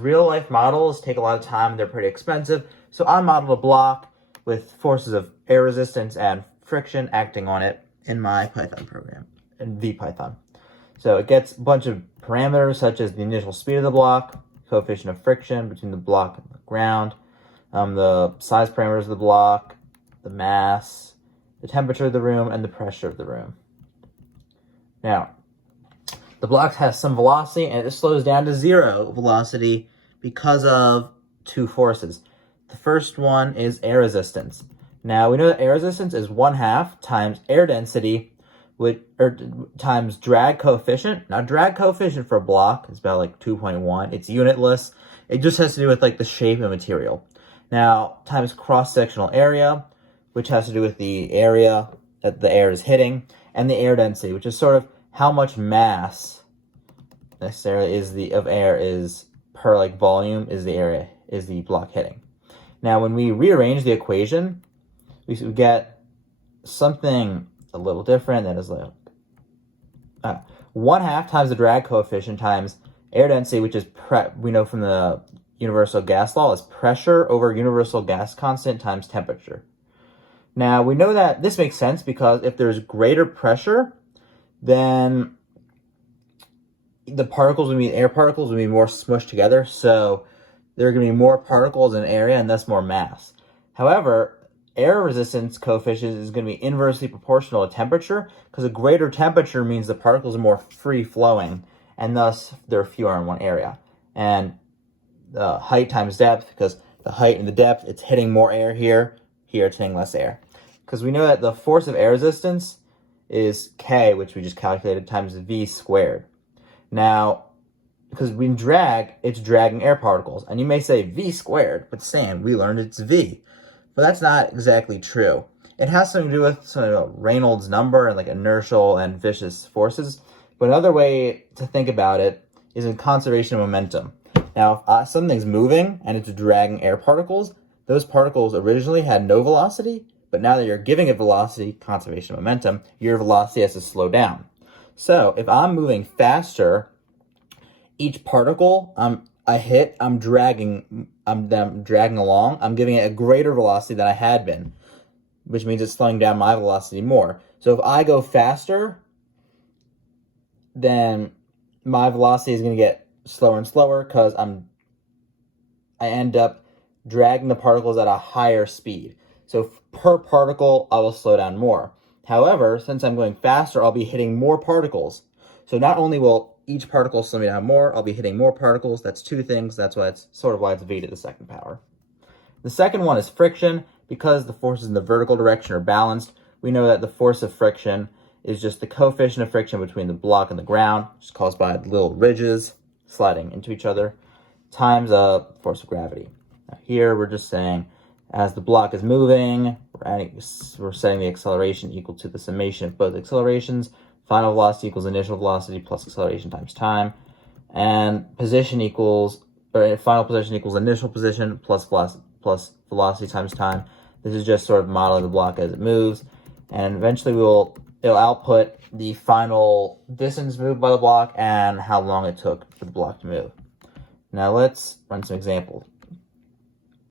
real life models take a lot of time and they're pretty expensive. So I modeled a block with forces of air resistance and friction acting on it in my Python program, in VPython. So it gets a bunch of parameters such as the initial speed of the block, coefficient of friction between the block and the ground, the size parameters of the block, the mass, the temperature of the room, and the pressure of the room. Now, the block has some velocity and it slows down to 0 velocity because of two forces. The first one is air resistance. Now, we know that air resistance is 1/2 times air density times drag coefficient. Now, drag coefficient for a block is about like 2.1. It's unitless. It just has to do with like the shape of the material. Now, times cross-sectional area, which has to do with the area that the air is hitting, and the air density, which is sort of how much mass necessarily of air is per like volume is the block hitting. Now, when we rearrange the equation, we get something a little different. That is like 1/2 times the drag coefficient times air density, which is we know from the universal gas law is pressure over universal gas constant times temperature. Now, we know that this makes sense because if there's greater pressure, then the air particles will be more smushed together. So there are going to be more particles in area and thus more mass. However, air resistance coefficient is going to be inversely proportional to temperature because a greater temperature means the particles are more free flowing and thus there are fewer in one area. And the height times depth, because the height and the depth, it's hitting more air here it's hitting less air. Because we know that the force of air resistance is K, which we just calculated, times V squared. Now, because when drag, it's dragging air particles. And you may say V squared, but Sam, we learned it's V. But that's not exactly true. It has something to do with something about Reynolds number and like inertial and viscous forces. But another way to think about it is in conservation of momentum. Now, if something's moving and it's dragging air particles, those particles originally had no velocity, but now that you're giving it velocity, conservation of momentum, your velocity has to slow down. So if I'm moving faster, each particle I'm dragging along, I'm giving it a greater velocity than I had been, which means it's slowing down my velocity more. So if I go faster, then my velocity is going to get slower and slower because I end up dragging the particles at a higher speed. So per particle, I will slow down more. However, since I'm going faster, I'll be hitting more particles. So not only will each particle slow me down more, I'll be hitting more particles. That's two things. That's why it's V to the second power. The second one is friction. Because the forces in the vertical direction are balanced, we know that the force of friction is just the coefficient of friction between the block and the ground, which is caused by little ridges sliding into each other, times a force of gravity. Now here we're just saying as the block is moving, we're setting the acceleration equal to the summation of both accelerations. Final velocity equals initial velocity plus acceleration times time. And final position equals initial position plus velocity times time. This is just sort of modeling the block as it moves. And eventually it'll output the final distance moved by the block and how long it took for the block to move. Now let's run some examples.